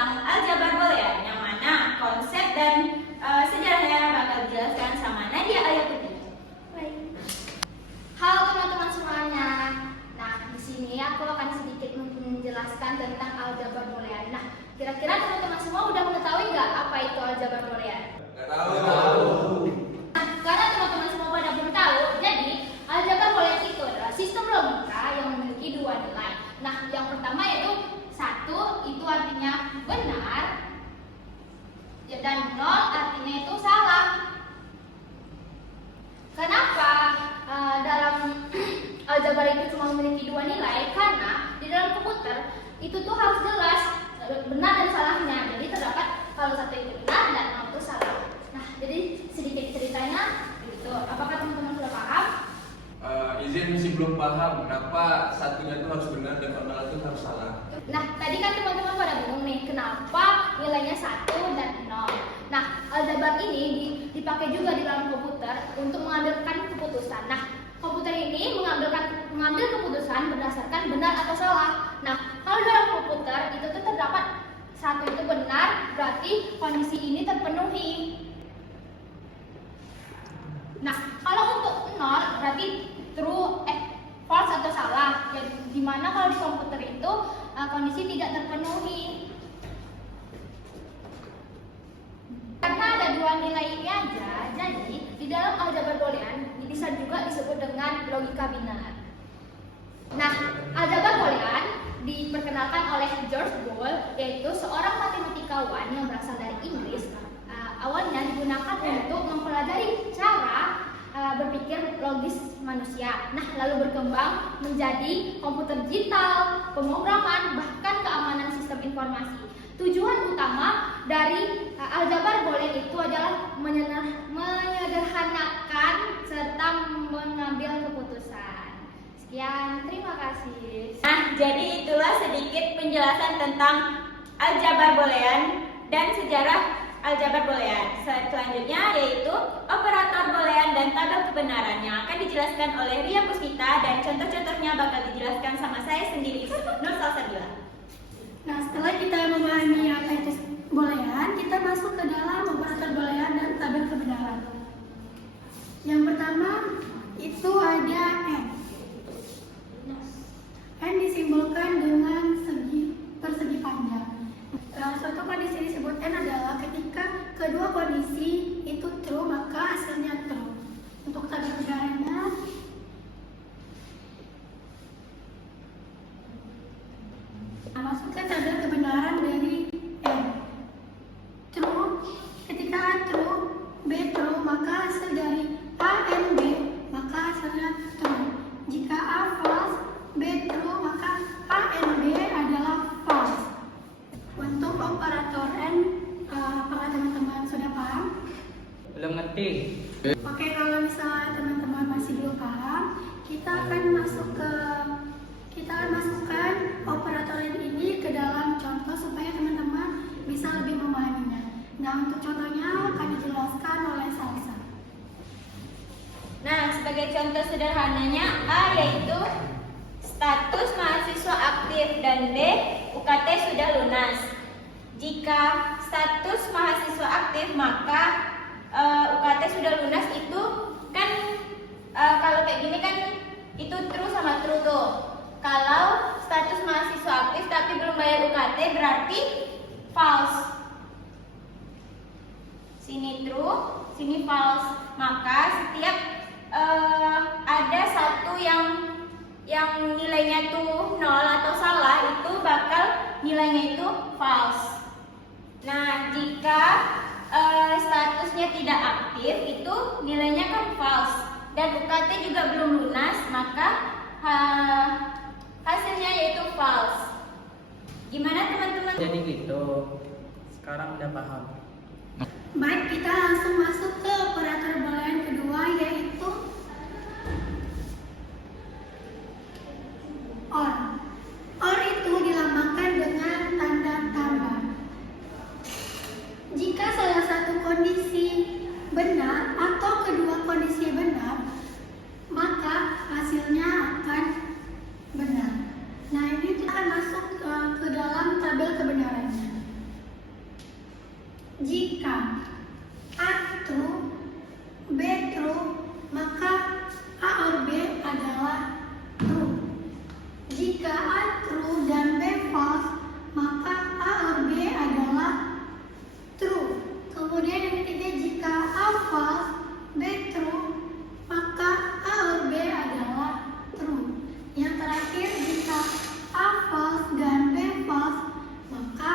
tentang aljabar boolean, yang mana konsep dan sejarahnya bakal dijelaskan sama Nadia Ayu Putri. Halo teman-teman semuanya. Nah, di sini aku akan sedikit menjelaskan tentang aljabar boolean. Nah, kira-kira teman-teman semua udah mengetahui nggak apa itu aljabar boolean? Nggak tahu. Nah, karena teman-teman semua pada belum tahu, jadi aljabar boolean itu adalah sistem logika yang memiliki dua nilai. Nah, yang pertama yaitu satu, itu artinya benar, dan nol artinya itu salah. Kenapa dalam aljabar itu cuma memiliki dua nilai? Karena di dalam komputer itu tuh harus jelas benar dan salahnya. Jadi terdapat kalau satu itu benar dan nol itu salah. Nah, jadi sedikit ceritanya gitu. Apakah teman-teman sudah paham? Izin masih belum paham kenapa satunya itu harus benar dan nol itu harus salah. Nah, tadi kan teman-teman pada bingung nih, kenapa nilainya 1 dan 0. Nah, aljabar ini dipakai juga di dalam komputer untuk mengambilkan keputusan. Nah, komputer ini mengambil keputusan berdasarkan benar atau salah. Nah, kalau dalam komputer itu tuh terdapat satu itu benar, berarti kondisi ini terpenuhi. Nah, kalau untuk 0 berarti true, false atau salah. Ya, dimana kalau di komputer itu kondisi tidak terpenuhi. Karena ada dua nilai ini aja, jadi di dalam aljabar boolean bisa juga disebut dengan logika biner. Nah, aljabar boolean diperkenalkan oleh George Boole, yaitu seorang matematikawan yang berasal dari Inggris. Awalnya digunakan untuk mempelajari cara berpikir logis manusia. Nah, lalu berkembang menjadi komputer digital, pemrograman, bahkan keamanan sistem informasi. Tujuan utama dari aljabar boolean itu adalah menyederhanakan serta mengambil keputusan. Sekian, terima kasih. Nah, jadi itulah sedikit penjelasan tentang aljabar boolean dan sejarah aljabar boolean. Selanjutnya yaitu operator boolean dan tabel kebenaran yang akan dijelaskan oleh Ria Puspita, dan contoh-contohnya bakal dijelaskan sama saya sendiri, Nur Salsabila. Nah, setelah kita memahami apa itu boolean, kita masuk ke dalam operator boolean dan tabel kebenaran. Yang pertama itu ada N. N disimbolkan dengan persegi panjang. Suatu kondisi disebut N adalah ketika kedua kondisi itu true, maka hasilnya true. Untuk tabel kebenarannya, masukkan tabel kebenaran dari N. True, ketika A true, B true, maka hasil dari A and B, maka hasilnya true. Jika A false, B true, maka A and B adalah false. Untuk operator N, apakah teman-teman sudah paham? Belum ngerti. Oke, kalau misalnya teman-teman masih belum paham, kita akan masukkan operator ini ke dalam contoh supaya teman-teman bisa lebih memahaminya. Nah, untuk contohnya akan dijelaskan oleh Salsa. Nah, sebagai contoh sederhananya, A yaitu status mahasiswa aktif dan B UKT sudah lunas. Jika status mahasiswa aktif, maka UKT sudah lunas itu kan kalau kayak gini kan itu true sama true tuh. Kalau status mahasiswa aktif tapi belum bayar UKT berarti false. Sini true, sini false. Maka setiap ada satu yang nilainya tuh nol atau salah, itu bakal nilainya itu false. Nah, jika statusnya tidak aktif, itu nilainya kan false. Dan UKT juga belum lunas, maka hasilnya yaitu false. Gimana teman-teman? Jadi gitu. Sekarang udah paham. Baik, kita langsung masuk ke operator boolean kedua, yaitu OR. OR itu dilambangkan dengan tanda tambah. Jika salah satu kondisi benar atau kedua kondisi benar, maka hasilnya akan benar. Nah, ini akan masuk ke dalam tabel kebenarannya. Jika A true, B true, maka A or B adalah true. Jika A true dan B false, maka A or B adalah true. Kemudian yang ketiga, jika A false, B true, maka A or B adalah true. Yang terakhir, jika A false dan B false, maka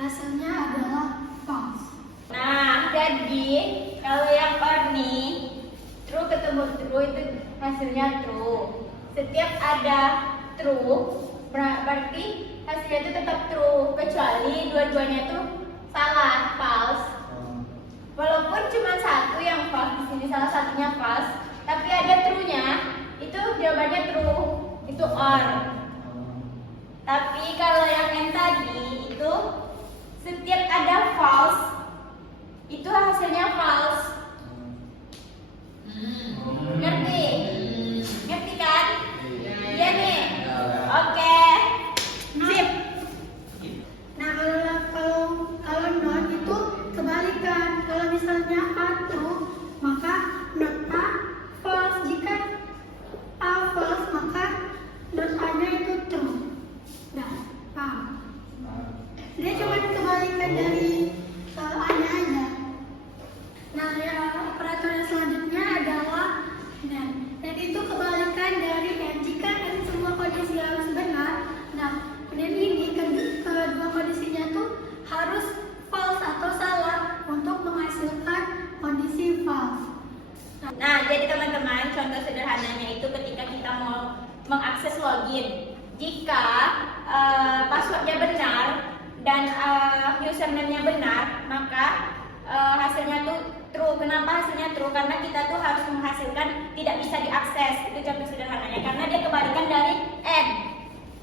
hasilnya adalah false. Nah, jadi kalau yang or nih, true ketemu true itu hasilnya true. Setiap ada true, berarti hasilnya itu tetap true, kecuali dua-duanya itu salah, false. Walaupun cuma satu yang false di sini, salah satunya false, tapi ada true-nya, itu jawabannya true, itu or. Tapi kalau yang N tadi itu setiap ada false, itu hasilnya false. Ngerti? Ngerti kan? Iya nih. Oke. Sip. Nah, kalau not itu kebalikan. Kalau misalnya A true, maka not A false. Jika A false, maka not A-nya itu true. Nah, paham? Dia cuma kebalikan dari A-nya aja. Nah, ya, operator yang selanjutnya adalah dan itu kebalikan dari N. Jika N semua kondisi harus benar, nah dan ini kedua kondisinya tuh harus false atau salah untuk menghasilkan kondisi false. Nah, jadi teman-teman, contoh sederhananya itu ketika kita mau mengakses login. Jika passwordnya benar dan username-nya benar, maka hasilnya tuh true. Kenapa hasilnya true? Karena kita tuh harus menghasilkan tidak bisa diakses. Itu contoh sederhananya. Karena dia kebalikan dari N.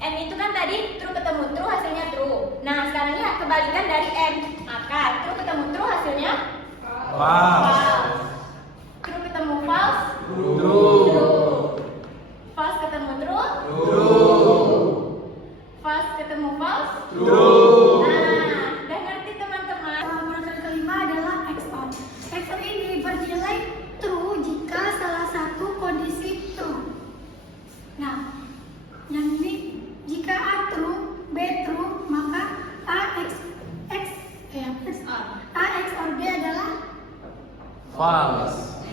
N itu kan tadi true ketemu true, hasilnya true. Nah, sekarang ini kebalikan dari N. Maka true ketemu true, hasilnya false. True ketemu false, true. False ketemu true, false ketemu false, Nah, udah ngerti teman-teman? Operator kelima adalah XOR. XOR ini bernilai true jika salah satu kondisi true. Nah, yang ini jika A true, B true, maka A XOR B adalah False.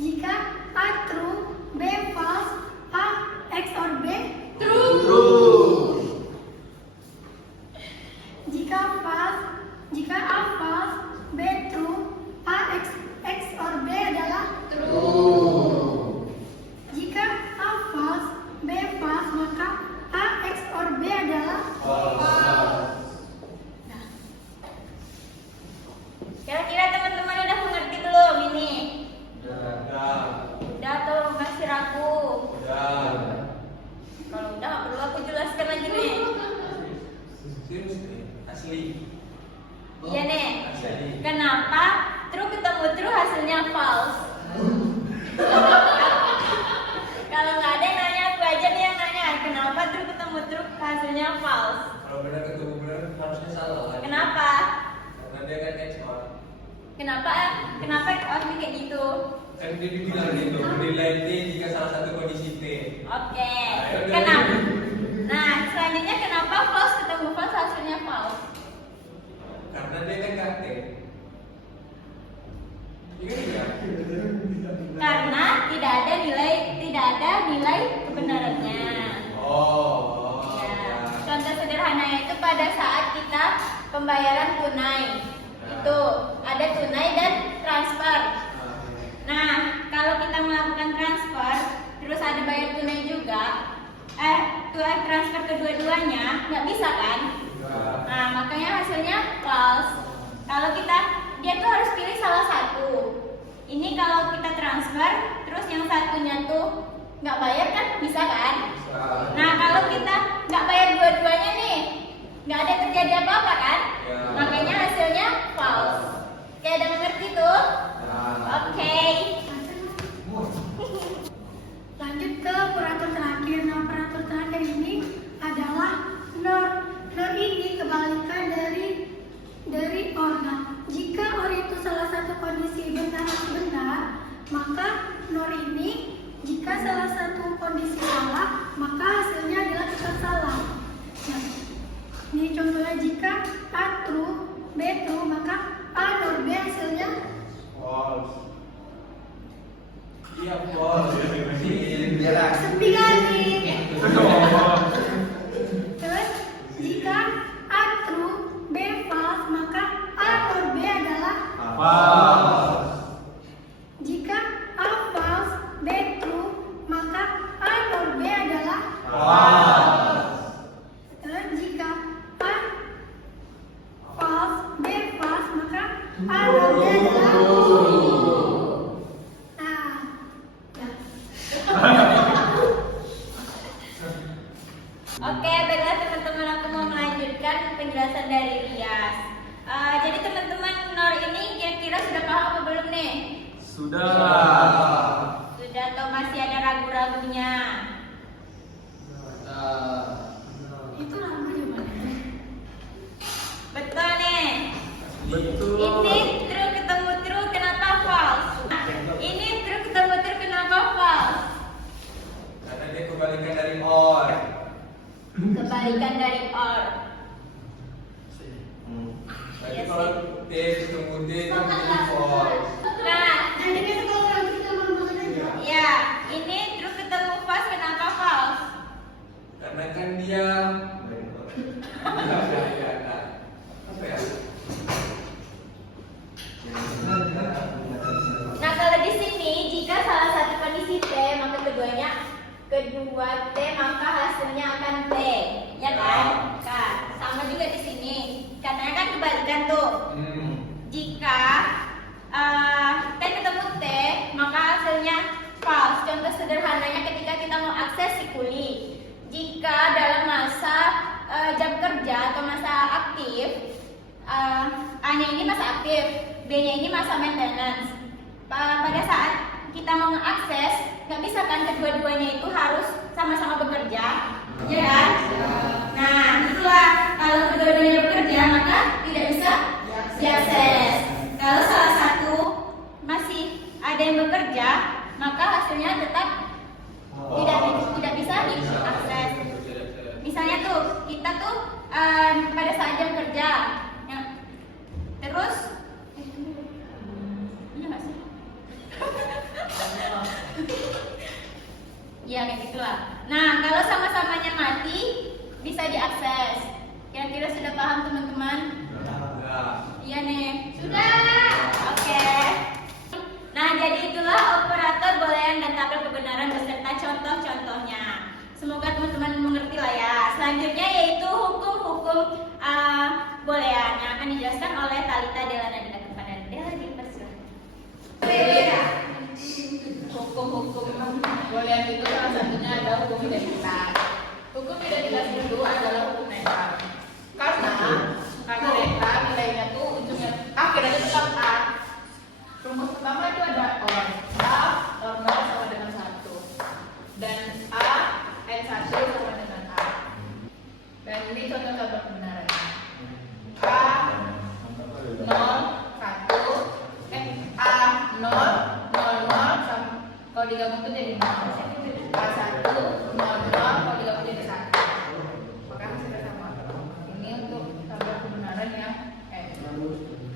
jika A true, B false, A XOR B True. jika A false, B true, A XOR B adalah True. jika A false, B false, maka A XOR B adalah Kira-kira teman-teman udah mengerti belum ini? Udah. Udah atau masih ragu? Udah. Kalau udah nggak perlu aku jelaskan lagi nih. Serius nih, asli. Iya nih. Asli. Kenapa true ketemu true hasilnya false? Kalau nggak ada yang nanya, aku aja nih yang nanya. Kenapa true ketemu true hasilnya false? Kalau benar ketemu benar harusnya salah kan? Kenapa? Karena dia kan XOR. Kenapa orangnya kayak gitu? Kan dia dibilang gitu, menilai T jika salah satu kondisi T. Oke. Kenapa? Nah, selanjutnya kenapa false ketemu false hasilnya false? Karena dia kan nggak T. Iya enggak? Karena tidak ada nilai kebenarannya. Oh. Ya. Contoh sederhananya itu pada saat kita pembayaran tunai. Itu ada tunai dan transfer. Nah, kalau kita melakukan transfer, terus ada bayar tunai juga, transfer kedua-duanya nggak bisa kan? Nah, makanya hasilnya false. Kalau dia tuh harus pilih salah satu. Ini kalau kita transfer, terus yang satunya tuh nggak bayar kan? Bisa kan? Nah, kalau kita nggak bayar dua-duanya nih, nggak ada terjadi apa-apa kan? Makanya hasilnya false. Kayak ada mengerti tuh? Oke. lanjut ke operator terakhir. Nah, operator terakhir ini adalah NOR. NOR ini kebalikan dari maka NOR ini jika salah satu kondisi salah, maka hasilnya adalah tetap salah. Nah, ini contohnya jika A true, B true, maka A NOR B hasilnya False. Iya, false. sepi kali. Terus jika A true, B false, maka A NOR B adalah False. jika A false, B true, maka A NOR B adalah False. Terus jika A false, B false, maka A NOR B adalah Oke, baiklah teman-teman, aku mau melanjutkan penjelasan dari Rias. Jadi teman-teman, NOR ini kira-kira sudah paham apa belum nih? Sudah. Sudah atau masih ada ragu-ragunya? itu lagu gimana? Betul nih. Betul. Ini true ketemu true, kenapa false? Ini true ketemu true, kenapa false? Karena dia kebalikan dari or. Kebalikan dari or. Jadi kalau T ketemu T itu menjadi false. Nah, Jadi kita kalau lagu kita malu-maluin aja. ya, ini true ketemu false, kenapa false? Karena kan dia apa ya? Nah, kalau di sini jika salah satu kondisi T, maka kedua T maka hasilnya akan T, ya kan? Nah, sama juga di sini. Katanya kan kebalikan tuh. Jika T ketemu T, maka hasilnya false. Contoh sederhananya ketika kita mau akses si kuli. Jika dalam masa jam kerja atau masa aktif, A-nya ini masa aktif, B-nya ini masa maintenance. Pada saat kita mau mengakses, nggak bisa kan kedua-duanya itu harus sama-sama bekerja, ya kan? Nah, itulah kalau kedua-duanya bekerja maka tidak bisa diakses. Kalau salah satu masih ada yang bekerja, maka hasilnya tetap tidak bisa diakses. Misalnya tuh kita tuh pada saat jam kerja, ya, terus iya nggak sih? Ya kayak gitulah. Nah, kalau sama-samanya mati bisa diakses. Kira-kira sudah paham teman-teman? Iya nih. Sudah. Oke. Nah, jadi itulah operator boolean dan tabel kebenaran beserta contoh-contohnya. Semoga teman-teman mengerti lah ya. Selanjutnya yaitu hukum-hukum boolean yang akan dijelaskan oleh Talita Delana Dila kepada Dela dipersilakan. Hukum-hukum boolean itu salah satunya adalah hukum identitas. Hukum identitas itu adalah hukum netral. Karena netral nilainya tuh ujungnya akhirnya tetap A. Rumus pertama itu ada or. A or 0 sama dengan 1. Dan A N1 sama dengan A. Dan ini contoh-contoh kebenarannya. A 0 1 A 0 0 0 sama kalau digabung itu jadi 0. A1 0 0 kalau digabung jadi 1. Maka hasilnya sama. Ini untuk tabel kebenaran yang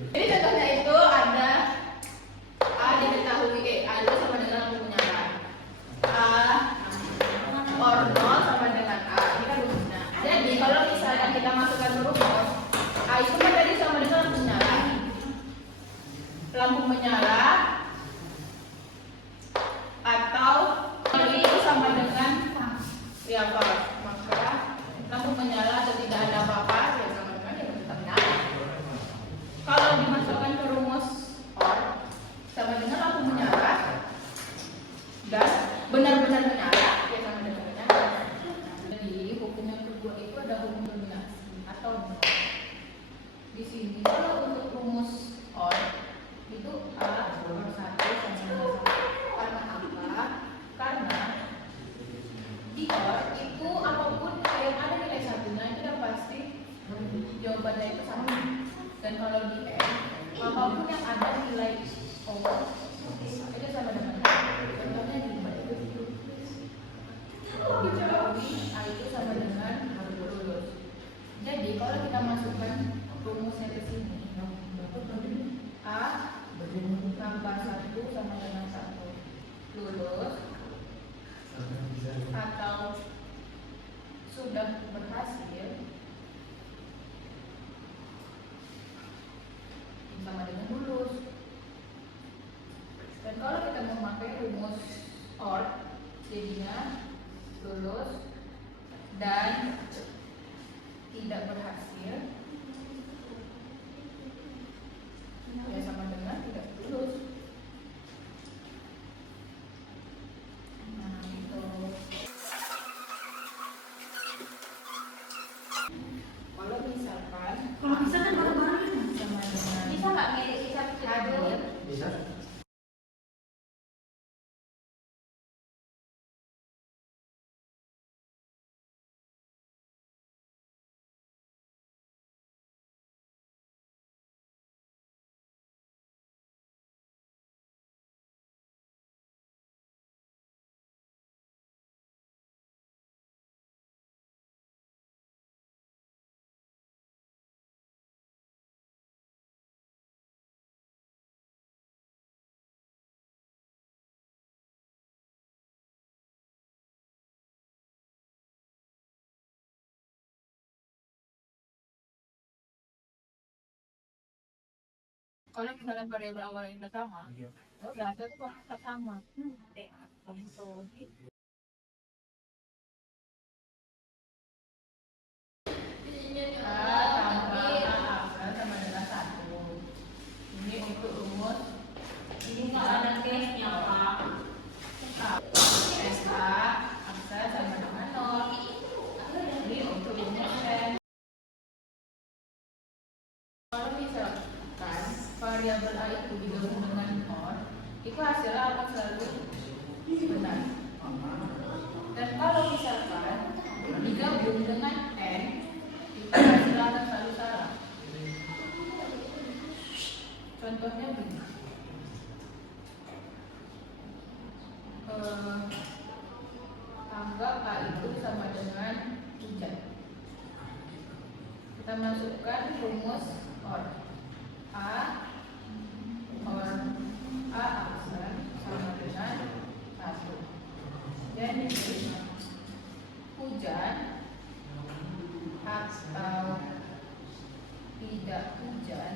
jadi contohnya itu ada A diketahui A itu sama dengan lampu menyala. A or 0 sama dengan A. Ini kan rumusnya. Jadi kalau misalnya kita masukkan rumus A itu kan tadi sama dengan lampu menyala. Lampu menyala atau itu sama dengan ya false. Maka lampu menyala atau tidak ada apa-apa ya sama dengan ya tetap nyala. Kalau dimasukkan ke rumus or sama dengan lampu menyala dan benar-benar menyala ya sama dengan menyala. Jadi hukum yang kedua itu ada hukum dominasi atau di sini kalau untuk rumus or itu A nomor 1 sama dengan 1. Karena apa? Karena di or itu apapun yang ada nilai satunya itu udah pasti jawabannya itu sama. Dan kalau di N apapun yang ada nilai O itu sama dengan dijauhi, A itu sama dengan lurus. Jadi kalau kita masukkan rumusnya ke sini, A tambah 1 sama dengan 1 lurus atau sudah berhasil sama dengan lurus. Dan kalau kita memakai rumus OR, jadinya lulus dan tidak berhasil ya sama dengan tidak lulus. Nah, itu. Kalau misalkan baru-baru sama dengan Bisa nggak mirip kisah hadir, Bisa. kalau misalnya variabel awal yang sama, udah itu tetap sama. A tambah A sama dengan 1. Ini untuk rumus Ini nggak ada case-nya, Pak. SA aksa sama dengan 0. Ini untuk rumus N. Kalau misalkan variabel A itu digabung dengan OR, itu hasilnya akan selalu benar. Dan kalau misalkan digabung dengan N, itu hasilnya akan selalu salah. Contohnya begini. Anggap A itu sama dengan hujan. Kita masukkan rumus OR. A OR A aksen sama dengan 1. Jadi hujan atau tidak hujan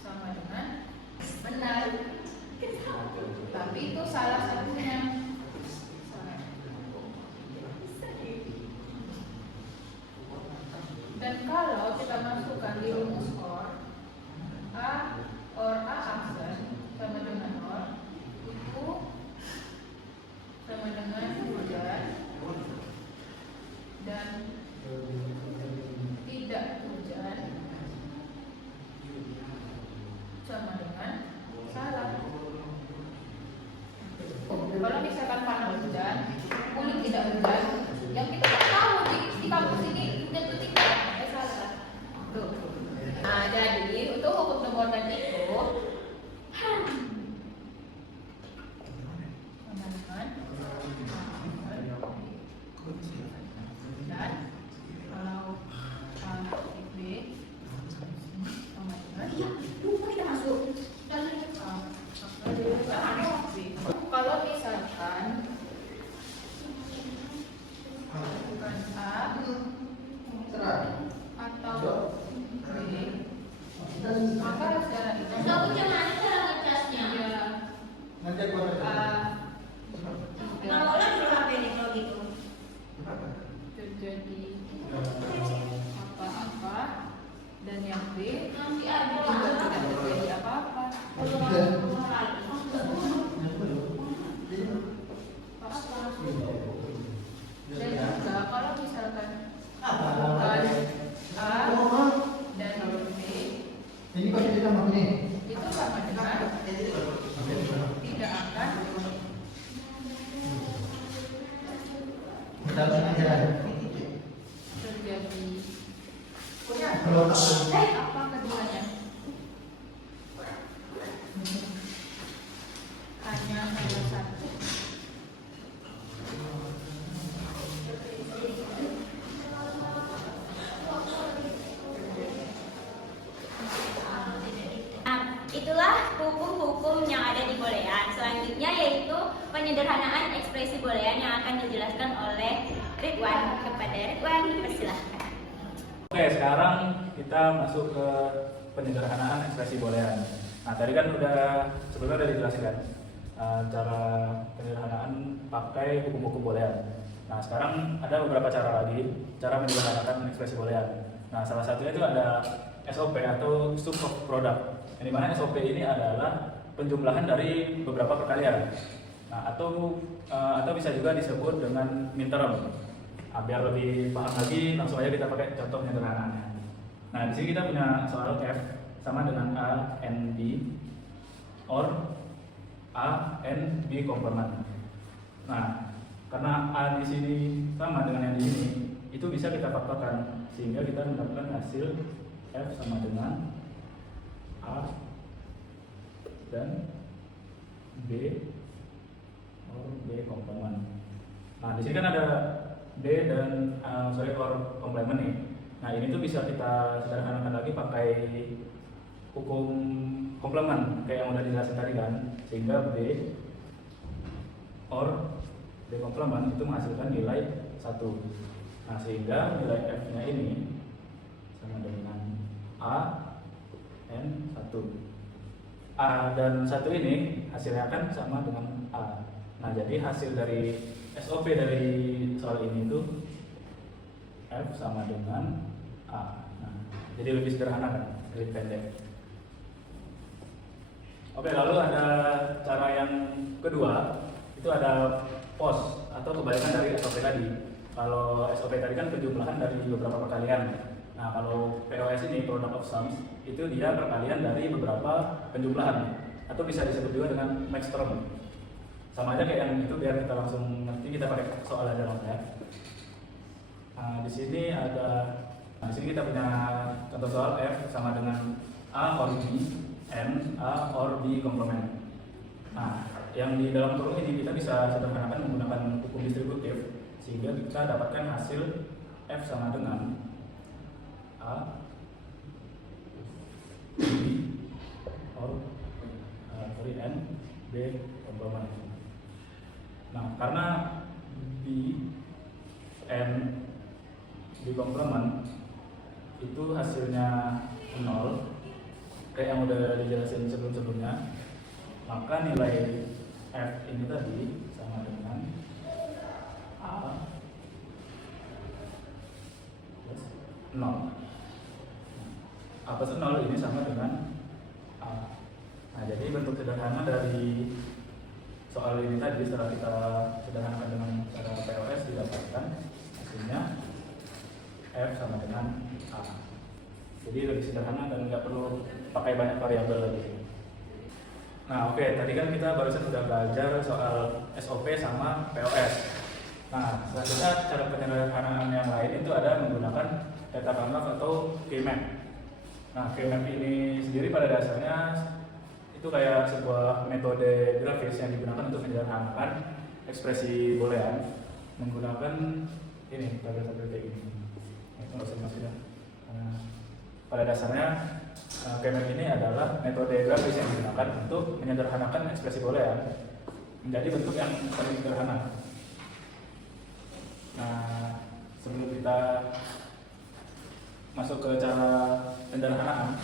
sama dengan benar, tapi itu salah satunya. Dan kalau kita masukkan di rumus OR, A OR A aksen sama dengan OR itu sama dengan hujan dan tidak hujan sama dengan salah. Kalau misalkan panas hujan, kulit tidak hujan, yang kita tahu di kampus ini hujan itu tidak, salah. Tuh. Nah, jadi untuk hukum nomor dan itu sama dengan dan kalau B sama dengan kalau misalkan bukan A atau B, maka secara itu Kamu gimana cara ngecasnya? ya Nanti aku Mau lah dulu HP ini kalau gitu. terjadi apa-apa dan yang B Nanti ada juga tidak terjadi apa-apa. Dan juga kalau misalkan bukan A dan B ini pasti kita mau ini. itu sama dengan tidak akan terjadi apa keduanya, hanya penyederhanaan ekspresi boolean yang akan dijelaskan oleh Ridwan. Kepada Ridwan, dipersilahkan. Oke, sekarang kita masuk ke penyederhanaan ekspresi boolean. Nah, tadi kan sebelumnya udah dijelaskan cara penyederhanaan pakai hukum-hukum boolean. Nah, sekarang ada beberapa cara lagi cara menyederhanakan ekspresi boolean. Nah, salah satunya itu ada SOP atau sum of product. Yang dimana SOP ini adalah penjumlahan dari beberapa perkalian. Nah, atau bisa juga disebut dengan min term. Nah, biar lebih paham lagi, langsung aja kita pakai contoh sederhananya. Nah, di sini kita punya soal F sama dengan A and B or A and B komplement. Nah, karena A di sini sama dengan yang di sini, itu bisa kita faktorkan sehingga kita mendapatkan hasil F sama dengan A dan B or B komplement. Nah, di sini kan ada B dan or komplement nih. Nah, ini tuh bisa kita sederhanakan lagi pakai hukum komplement kayak yang udah dijelasin tadi kan, sehingga B or B komplement itu menghasilkan nilai 1. Nah, sehingga nilai F nya ini sama dengan A N 1. A dan 1 ini hasilnya kan sama dengan A. Nah, jadi hasil dari SOP dari soal ini itu F sama dengan A. Nah, jadi lebih sederhana kan, lebih pendek. Oke, lalu ada cara yang kedua, itu ada POS atau kebalikan dari SOP tadi. Kalau SOP tadi kan penjumlahan dari beberapa perkalian. Nah, kalau POS ini product of sums, itu dia perkalian dari beberapa penjumlahan atau bisa disebut juga dengan max term. Sama aja kayak yang itu, biar kita langsung ngerti kita pakai soal aja langsung ya. Nah, di sini kita punya contoh soal F sama dengan A or B and A or B komplement. Nah, yang di dalam kurung ini kita bisa sederhanakan menggunakan hukum distributif sehingga kita dapatkan hasil F sama dengan A B or N B komplement. Nah, karena B N B komplement itu hasilnya 0 kayak yang udah dijelasin sebelumnya, maka nilai F ini tadi sama dengan A plus 0. A plus 0 ini sama dengan A. Nah, jadi bentuk sederhana dari soal ini tadi setelah kita sederhanakan dengan cara POS didapatkan hasilnya F sama dengan A. Jadi lebih sederhana dan nggak perlu pakai banyak variabel lagi. Nah, oke, tadi kan kita barusan sudah belajar soal SOP sama POS. Nah, selanjutnya cara penyederhanaan yang lain itu ada menggunakan data canvas atau K-map. Nah, K-map ini sendiri pada dasarnya itu kayak sebuah metode grafis yang digunakan untuk menyederhanakan ekspresi boolean menggunakan ini tabel-tabel kayak gini. Itu nggak usah dimasukin. Pada dasarnya K-map ini adalah metode grafis yang digunakan untuk menyederhanakan ekspresi boolean menjadi bentuk yang paling sederhana. Nah, sebelum kita masuk ke cara penyederhanaan,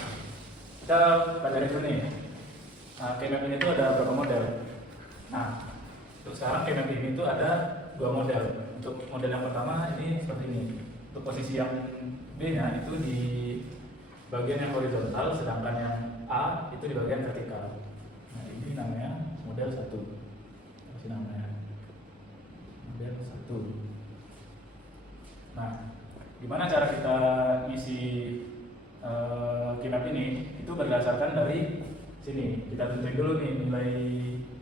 kita pelajari dulu nih. Nah, K-map ini tuh ada berapa model? Nah, untuk sekarang K-map ini tuh ada 2 model. Untuk model yang pertama ini seperti ini. Untuk posisi yang B-nya itu di bagian yang horizontal, sedangkan yang A itu di bagian vertikal. Nah, ini namanya model 1. Kasih namanya model 1. Nah, gimana cara kita ngisi K-map ini? Itu berdasarkan dari sini. Kita tentuin dulu nih nilai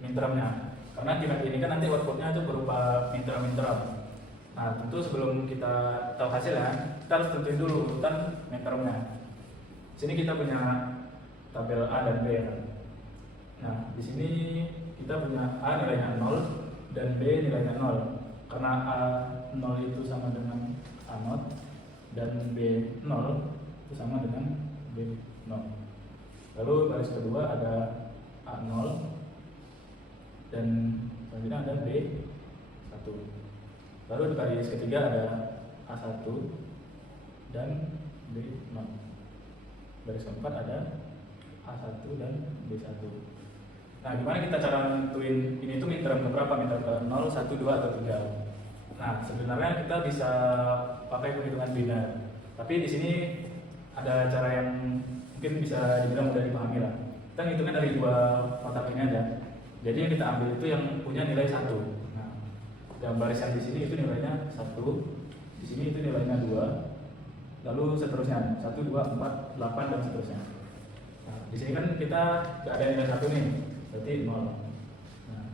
min termnya. Karena K-map ini kan nanti outputnya itu berupa min term. Nah, tentu sebelum kita tahu hasilnya, kita harus tentuin dulu urutan min termnya. Sini kita punya tabel A dan B kan. Nah, di sini kita punya A nilainya 0 dan B nilainya 0. Karena A0 itu sama dengan A0 dan B0 itu sama dengan B0. Lalu baris kedua ada A0 dan Selanjutnya ada B1. Lalu di baris ketiga ada A1 dan B0. Baris keempat ada A1 dan B1. Nah, gimana kita cara nentuin ini tuh midterm keberapa? Midterm ke 0, 1, 2, atau 3? Nah, sebenarnya kita bisa pakai perhitungan biner. Tapi di sini ada cara yang mungkin bisa dibilang mudah dipahami lah. Kita ngitungnya dari dua kotak ini aja. Jadi yang kita ambil itu yang punya nilai 1. Nah, dan baris yang di sini itu nilainya 1, di sini itu nilainya 2, lalu seterusnya 1, 2, 4, 8 dan seterusnya. Nah, di sini kan kita nggak ada nilai 1 nih, berarti 0. Nah,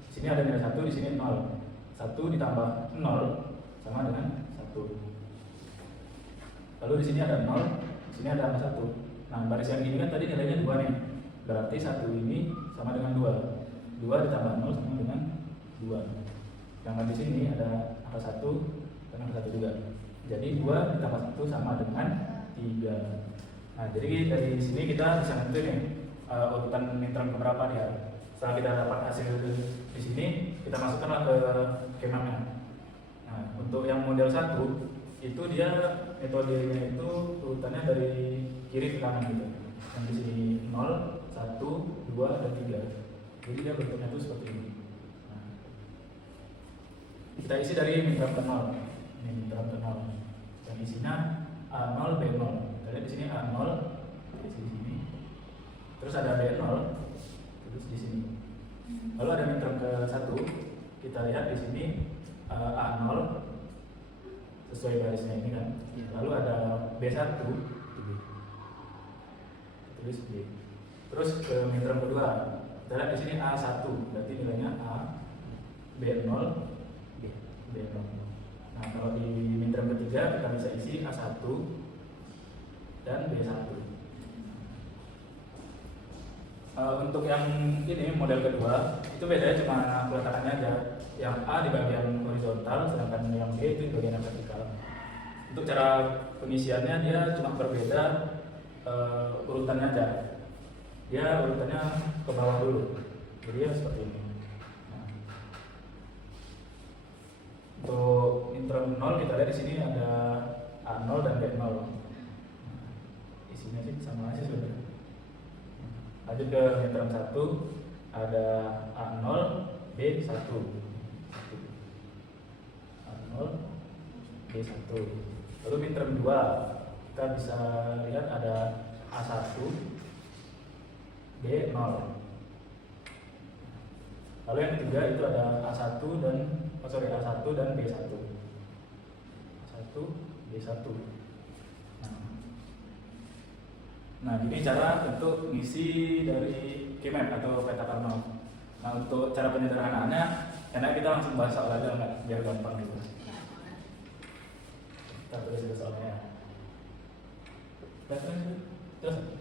di sini ada nilai 1, di sini 0. 1 ditambah 0 sama dengan 1. Lalu di sini ada 0, di sini ada angka 1. Nah, baris yang ini kan tadi nilainya 2 nih. Berarti 1 ini sama dengan 2. 2 ditambah 0 sama dengan 2. Yang di sini ada angka 1 dan angka 1 juga. Jadi 2 ditambah 1 sama dengan 3. Nah, jadi dari sini kita bisa nentuin nih urutan midterm keberapa dia. Setelah kita dapat hasil di sini, kita masukkanlah ke skemanya. Nah, untuk yang model 1 itu dia metodenya itu urutannya dari kiri ke kanan gitu. Yang di sini 0, 1, 2, dan 3. Jadi dia bentuknya itu seperti ini. Nah, kita isi dari midterm ke 0. Ini midterm ke 0. Yang isinya A0, B0. Kita lihat di sini A0, isi di sini. Terus ada B0, terus di sini. Lalu ada midterm ke 1. Kita lihat di sini A0 sesuai barisnya ini kan. Lalu ada B1, tulis B. Terus ke midterm kedua, kita lihat di sini A1, berarti nilainya A, B0, B0. Nah, kalau di midterm ketiga kita bisa isi A1 dan B1. Untuk yang ini model kedua itu bedanya cuma peletakannya aja. Yang A di bagian horizontal, sedangkan yang B itu di bagian vertikal. Untuk cara pengisiannya dia cuma berbeda urutannya aja. Dia urutannya ke bawah dulu. Jadi ya seperti ini. Nah, untuk midterm 0 kita lihat di sini ada A0 dan B0. Nah, isinya sih sama aja sebenarnya. Lanjut ke midterm 1 ada A0, B1. A0, B1. Lalu midterm 2 kita bisa lihat ada A1, B0. Lalu yang ketiga itu ada A1 dan A1 dan B1. A1, B1. Nah, gini cara untuk ngisi dari Kemet atau peta Carnot. Nah, untuk cara penyederhanaannya, enak kita langsung bahas soal aja nggak, biar gampang gitu. Kita tulis soalnya. Terus.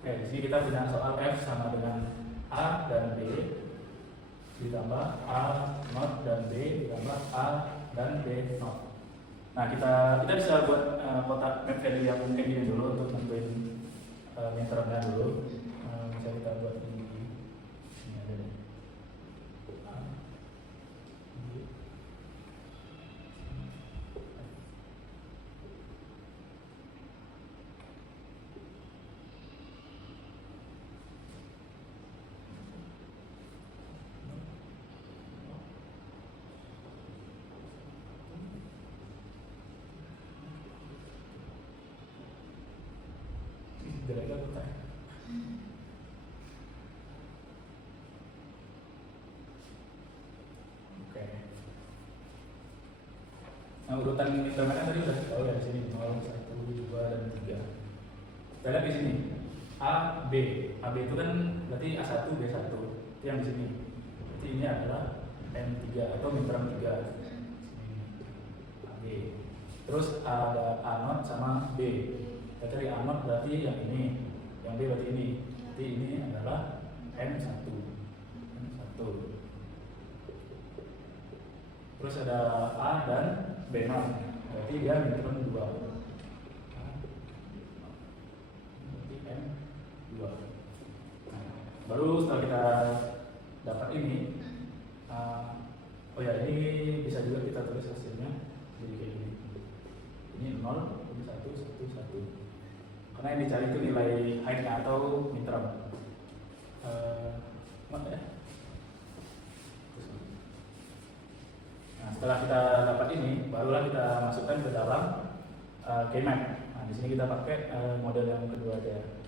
Oke, di sini kita punya soal F sama dengan A dan B ditambah A0 dan B ditambah A dan B0. Nah, kita bisa buat kotak map value yang mungkin gini dulu untuk nentuin midtermnya dulu. Bisa kita buat ini aja deh. A, B. Jelek bukan? Oke. Nah, urutan midtermnya tadi udah tahu ya di sini 0, 1, 2 dan 3. Kita lihat di sini A, B. AB itu kan berarti A1, B1. Itu yang di sini. Berarti ini adalah M3 atau midterm 3. B. Terus ada A not sama B. Kita cari A not berarti yang ini, yang B berarti ini. Berarti ini adalah N1. N1. Terus ada A dan B not. Berarti dia minterm 2. Berarti N2. Nah, baru setelah kita dapat ini, oh ya, ini bisa juga kita tulis hasilnya jadi kayak gini. Ini 0, ini 1, 1, 1. Karena yang dicari itu nilai height atau midterm. Mana ya? Nah, setelah kita dapat ini, barulah kita masukkan ke dalam Kmap. Nah, di sini kita pakai model yang kedua aja.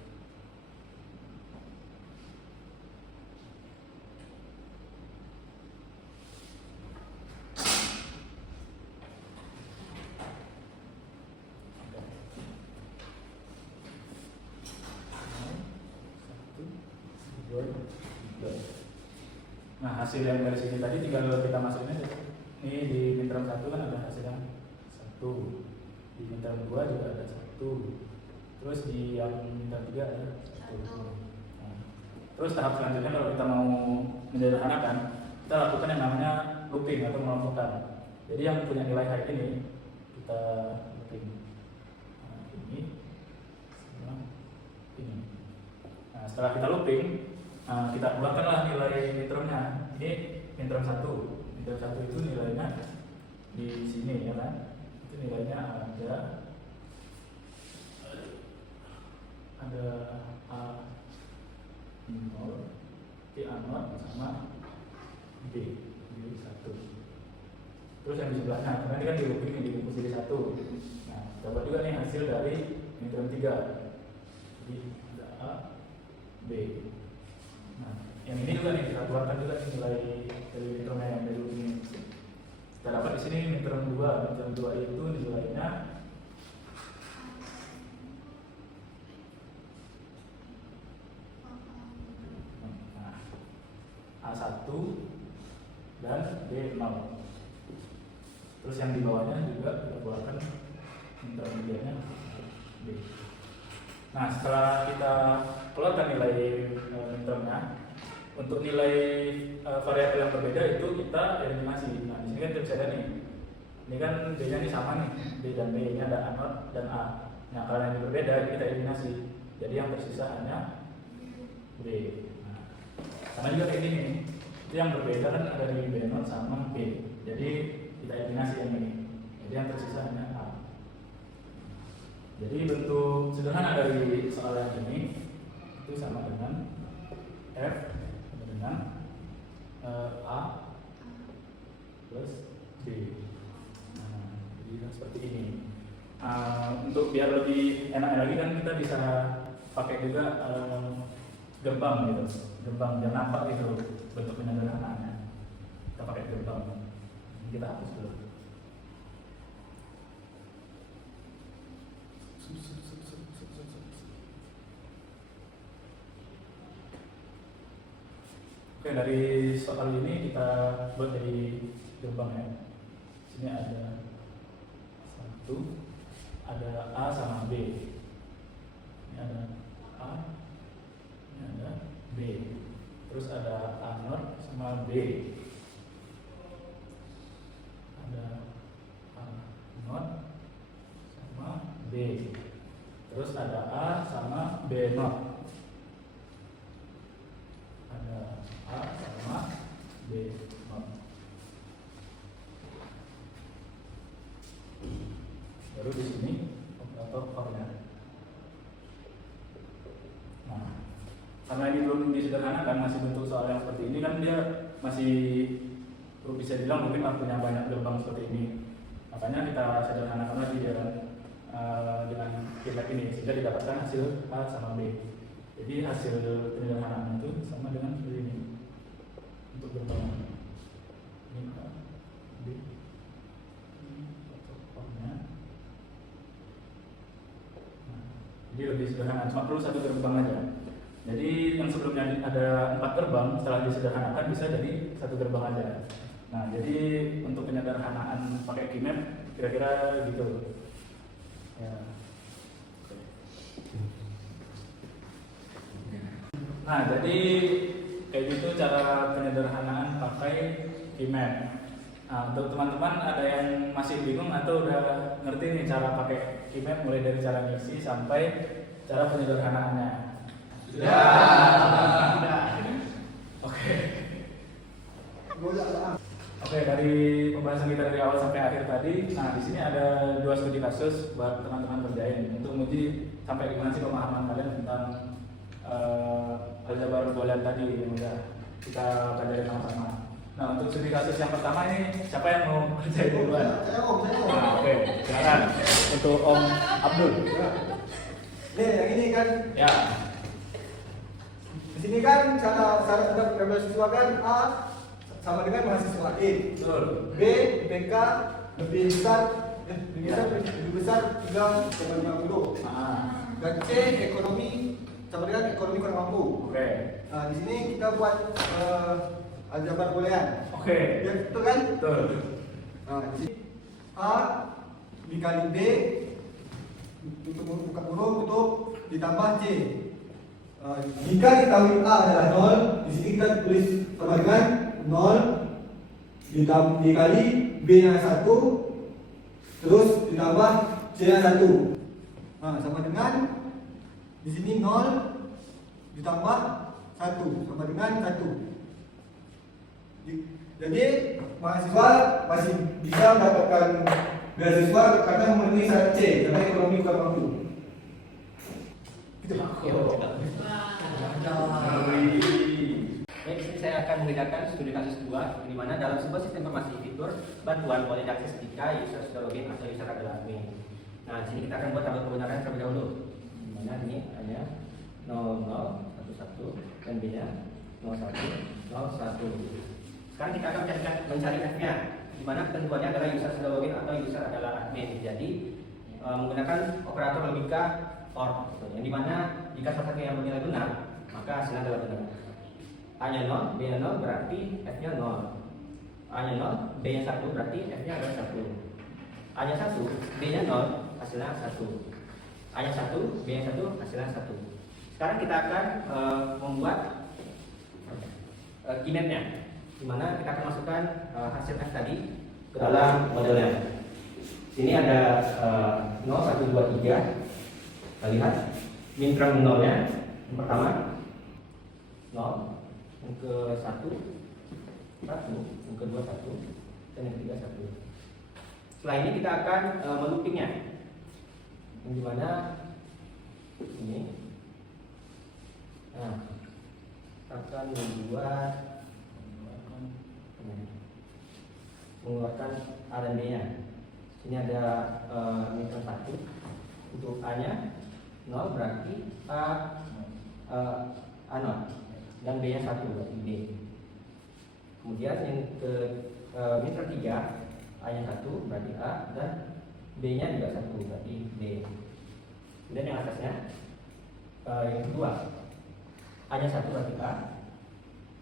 Nah, hasil yang dari sini tadi tinggal kita masukin aja. Ini di midterm 1 kan ada hasil yang 1. Di midterm 2 juga ada 1. Terus di yang midterm 3 ada 1. Nah, terus tahap selanjutnya kalau kita mau menyederhanakan, kita lakukan yang namanya looping atau mengelompokkan. Jadi yang punya nilai height ini kita looping. Nah, ini sama ini. Nah, setelah kita looping, kita keluarkanlah nilai midtermnya. Ini midterm 1. Midterm 1 itu nilainya di sini ya kan. Itu nilainya ada A0, A0 sama B 1. Terus yang di sebelahnya, karena ini kan di looping di posisi 1. Nah, dapat juga nih hasil dari midterm 3. Jadi ada A, B. Nah, yang ini juga nih kita keluarkan juga nih nilai dari midterm yang dari looping ini. Kita dapat di sini midterm 2. Midterm 2 itu nilainya A1 dan B0. Terus yang di bawahnya juga kita keluarkan midterm 3-nya B. Nah, setelah kita keluarkan nilai midtermnya, untuk nilai variabel yang berbeda itu kita eliminasi. Nah, di sini kan kita bisa lihat nih. Ini kan B-nya ini sama nih, B dan B, ini ada A0 dan A. Nah, kalau yang berbeda kita eliminasi. Jadi yang tersisa hanya B. Nah, sama juga kayak gini. Itu yang berbeda kan ada di B0 sama B. Jadi kita eliminasi yang ini. Jadi yang tersisa hanya A. Jadi bentuk sederhana dari soal yang ini itu sama dengan F sama dengan A plus B. Nah, jadi seperti ini. Untuk biar lebih enak lagi kan kita bisa pakai juga gerbang gitu, gerbang biar nampak gitu bentuk penyederhanaannya. Kita pakai gerbang. Kita hapus dulu. Oke, dari soal ini kita buat dari gerbang ya. Sini ada 1, ada A sama B. Ini ada A, ini ada B. Terus ada A0 sama B. Ada A0 sama B. Terus ada A sama B0. Ada A sama B0. Baru di sini operator or-nya. Nah, karena ini belum disederhanakan, masih bentuk soal yang seperti ini kan dia masih bisa dibilang mungkin punya banyak gerbang seperti ini. Makanya kita sederhanakan lagi ya kan, dengan Kmap ini sehingga didapatkan hasil A sama B. Jadi hasil penyederhanaan itu sama dengan seperti ini untuk gerbang. Ini A, B, ini or-nya. Jadi lebih sederhana, cuma perlu satu gerbang aja. Jadi yang sebelumnya ada 4 gerbang, setelah disederhanakan bisa jadi satu gerbang aja. Nah, jadi untuk penyederhanaan pakai Kmap kira-kira gitu ya. Nah, jadi kayak gitu cara penyederhanaan pakai KeyMap. Nah, untuk teman-teman ada yang masih bingung atau udah ngerti nih cara pakai KeyMap mulai dari cara ngisi sampai cara penyederhanaannya? Sudah. Oke. Oke, dari pembahasan kita dari awal sampai akhir tadi, nah di sini ada 2 studi kasus buat teman-teman kerjain untuk menguji sampai gimana sih pemahaman kalian tentang aljabar boolean tadi yang udah kita pelajari sama-sama. Nah, untuk studi kasus yang pertama ini siapa yang mau kerjain duluan? Saya Om. Nah, oke, silakan untuk Om Abdul. Nih, yang ini kan. Ya. Di sini kan syarat untuk mahasiswa kan A sama dengan mahasiswa E. Betul. B IPK lebih besar 3,50. Dan C ekonomi sama dengan ekonomi kurang mampu. Oke. Nah, di sini kita buat aljabar boolean. Oke. Ya, betul kan? Betul. Nah, di sini A dikali B untuk buka kurung tutup ditambah C. Jika diketahui A adalah 0, di sini kita tulis sama dengan 0 dikali B yang 1 terus ditambah C yang 1. Nah, sama dengan di sini 0 ditambah 1 sama dengan 1. Jadi mahasiswa masih bisa mendapatkan beasiswa karena memenuhi syarat C karena ekonomi kurang mampu. Gitu. Baik, di sini saya akan membedakan studi kasus 2 di mana dalam sebuah sistem informasi fitur bantuan boleh diakses ketika user sudah login atau user adalah admin. Nah, di sini kita akan buat tabel kebenaran terlebih dahulu. Di mana ini ada 0011 dan B-nya 0101. Sekarang kita akan mencari F-nya, di mana ketentuannya adalah user sudah login atau user adalah admin. Jadi menggunakan operator logika OR, yang dimana jika salah satu yang bernilai benar, maka hasilnya adalah benar. A-nya 0, B-nya 0 berarti F-nya 0. A-nya 0, B-nya 1 berarti F-nya adalah 1. A-nya 1, B-nya 0, hasilnya 1. A-nya 1, B-nya 1, hasilnya 1. Sekarang kita akan membuat KeyMap-nya, di mana kita akan masukkan hasil F tadi ke dalam modelnya. Sini ada 0, 1, 2, 3. Kita lihat min term 0-nya. Yang pertama 0, yang ke 1 1, yang kedua 1, dan yang ketiga 1. Setelah ini kita akan meloopingnya, yang dimana ini. Nah, kita akan mengeluarkan A dan B-nya. Sini ada min term 1. Untuk A-nya 0 berarti A0 dan B-nya 1 berarti B. Kemudian yang ke min term 3, A-nya 1 berarti A dan B-nya juga 1 berarti B. Kemudian yang atasnya yang kedua, A-nya 1 berarti A,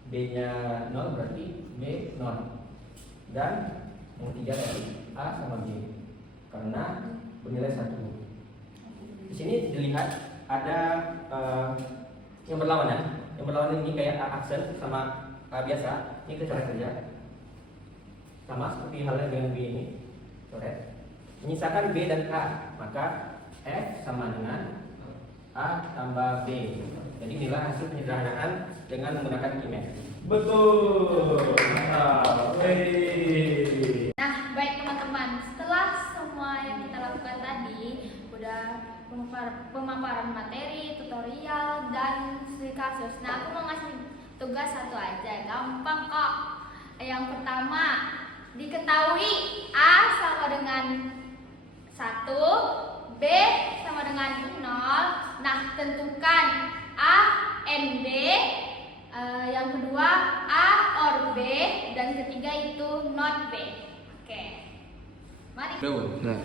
B-nya 0 berarti B 0. Dan yang ketiga dari A sama B karena bernilai 1. Di sini dilihat ada yang berlawanan. Yang berlawanan ini kayak A aksen sama A biasa. Ini kita coret saja. Sama seperti halnya dengan B ini. Coret. Menyisakan B dan A, maka F sama dengan A tambah B. Jadi inilah hasil penyederhanaan dengan menggunakan KeyMap. Betul. Nah, baik teman-teman, setelah semua yang kita lakukan tadi, udah pemaparan materi, tutorial, dan studi kasus. Nah, aku mau ngasih tugas satu aja, gampang kok. Yang pertama, diketahui A sama dengan 1, B sama dengan 0. Nah, tentukan A and B. Yang kedua A or B, dan ketiga itu not B. Oke. Mari. Nah.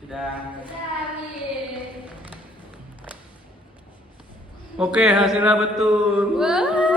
Sudah. Amin. Oke, hasilnya betul. Wah.